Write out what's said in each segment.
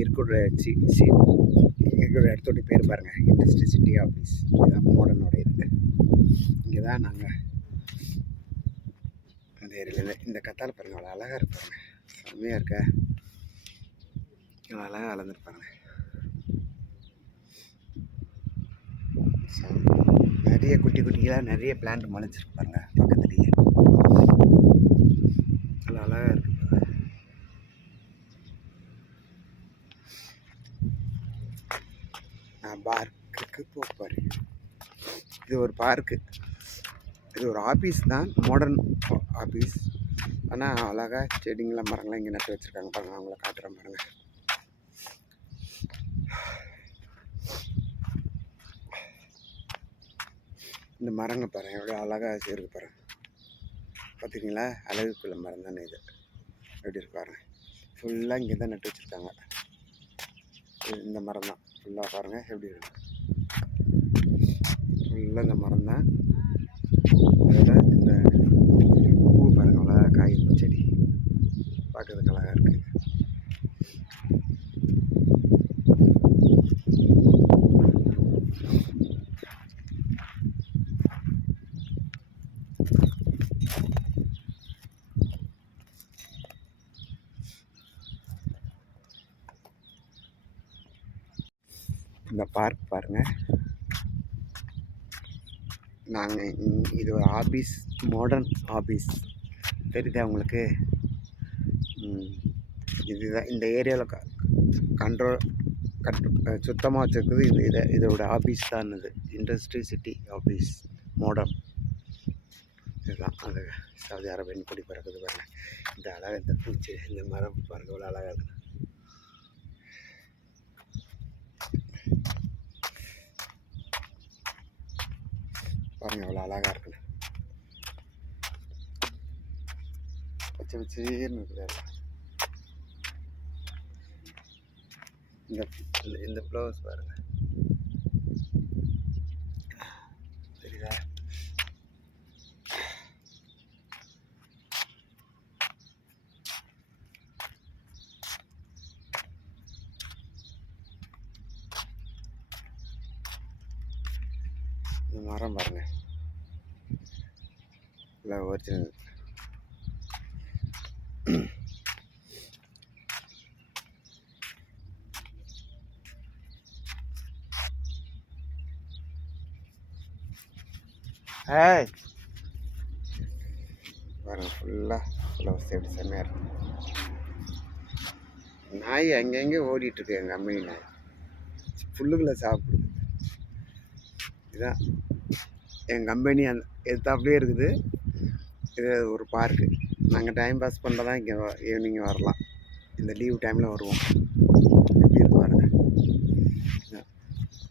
இருக்கிற இருக்கிற இடத்தோட பேர் பாருங்கள், இண்டஸ்ட்ரி சிட்டி ஆஃபீஸ். இதுதான் மாடர்னோட இது. இங்கே தான் நாங்கள் அந்த ஏரியாவில் இந்த கத்தாழை பாருங்கள், அவ்வளோ அழகாக இருப்பாங்க, செம்மையாக இருக்க, அவ்வளோ அழகாக வளர்ந்துருப்பாங்க. நிறைய குட்டி குட்டியாக நிறைய பிளான்ட் முளைச்சிருப்பாங்க பக்கத்துலேயே, அவ்வளோ அழகாக இருக்கு. நான் பார்க்குக்கு போப்பாரு. இது ஒரு பார்க்கு, இது ஒரு ஆஃபீஸ் தான், மாடர்ன் ஆஃபீஸ். ஆனால் அழகாக செடிங்களாம் மரங்களாம் இங்கே நட்டு வச்சுருக்காங்க பாருங்கள். அவங்கள காட்டுறேன் பாருங்கள். இந்த மரங்க பாருங்கள் எவ்வளோ அழகாக இருக்கு பாருங்கள். பார்த்துக்கிங்களா, அழகுக்குள்ள மரம் தானே இது. எப்படி இருக்கு பாருங்கள். ஃபுல்லாக இங்கே தான் நட்டு வச்சுருக்காங்க. இந்த மரம் தான் ஃபுல்லாக பாருங்கள் எப்படி இருக்கு. ஃபுல்லாக இந்த மரம் தான். அதில் இந்த பூ பாருங்கள், அவ்வளோ காய்ப்பு செடி பார்க்கறதுக்கு அழகாக இருக்குது. இந்த பார்க் பாருங்கள். நாங்கள் இது ஒரு ஆஃபீஸ், மாடர்ன் ஆஃபீஸ் தெரியுதா உங்களுக்கு? இதுதான் இந்த ஏரியாவில் சுத்தமாக வச்சுருக்குது. இதோட ஆஃபீஸ் தான் இது, இண்டஸ்ட்ரி சிட்டி ஆஃபீஸ் மாடர்ன். இதுதான் அது சவுதி அரேபியன் கொடி பறக்குது பாருங்கள். இந்த அழகாக இந்த பூச்சி, இந்த மரம் பாருங்கள் இவ்வளோ அழகாக இருக்குது. பாருங்கள் எவ்வளோ அழகாக இருக்குன்னு, பச்சை பச்சேன்னு இருக்குது. இந்த ஃப்ளவர்ஸ் பாருங்கள், தெரியுதா? இந்த மரம் பாருங்கள், இல்லை ஒரிஜினல். ஏய் பாருங்கள், ஃபுல்லாக ஃப்ளவர்ஸ் எப்படி செம்மையாக இருக்கும். நாய் அங்கங்கே ஓடிட்டுருக்கு, எங்கள் கம்பெனி நாய் புல்லுகளை சாப்பிடுது. இதுதான் என் கம்பெனி, அந்த எத்தாப்புலேயே இருக்குது. இது ஒரு பார்க்கு. நாங்கள் டைம் பாஸ் பண்ண தான் இங்கே ஈவினிங் வரலாம். இந்த லீவ் டைமில் வருவோம். எப்படி இருக்கு பாருங்கள்.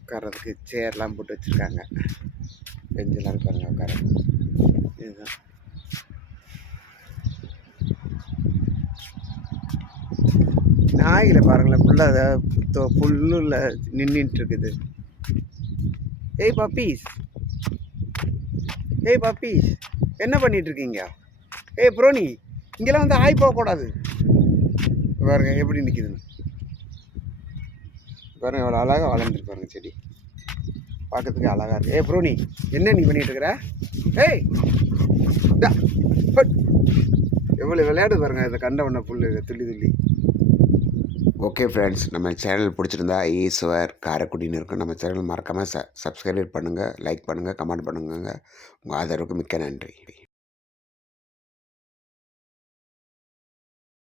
உட்கார்றதுக்கு சேர்லாம் போட்டு வச்சுருக்காங்க, பெஞ்செல்லாம் பாருங்கள் உட்கார. இதுதான் நாயில் பாருங்களேன், ஃபுல்லாக புல்லில் நின்றுட்டுருக்குது. ஏய் பப்பீஸ், ஏய் பப்பீஸ், என்ன பண்ணிகிட்ருக்கீங்க? ஏய் ப்ரோனி, இங்கெல்லாம் வந்து ஆய் போகக்கூடாது. பாருங்கள் எப்படி நிற்கிதுன்னு பாருங்கள், எவ்வளோ அழகாக வளர்ந்துருக்கு பாருங்கள் செடி, பார்க்கறதுக்கு அழகாக இருக்குது. ஏய் ப்ரோனி, என்ன நீ பண்ணிகிட்ருக்குற? ஏய் எவ்வளோ விளையாடு பாருங்கள், இதை கண்ட உடனே புல் துள்ளி துள்ளி. ஓகே ஃப்ரெண்ட்ஸ், நம்ம சேனல் பிடிச்சிருந்தா ஈஸ்வர் காரைக்குடின்னு இருக்கும். நம்ம சேனல் மறக்காமல் சப்ஸ்கிரைப் பண்ணுங்கள், லைக் பண்ணுங்கள், கமெண்ட் பண்ணுங்கள். உங்கள் ஆதரவுக்கு மிக்க நன்றி.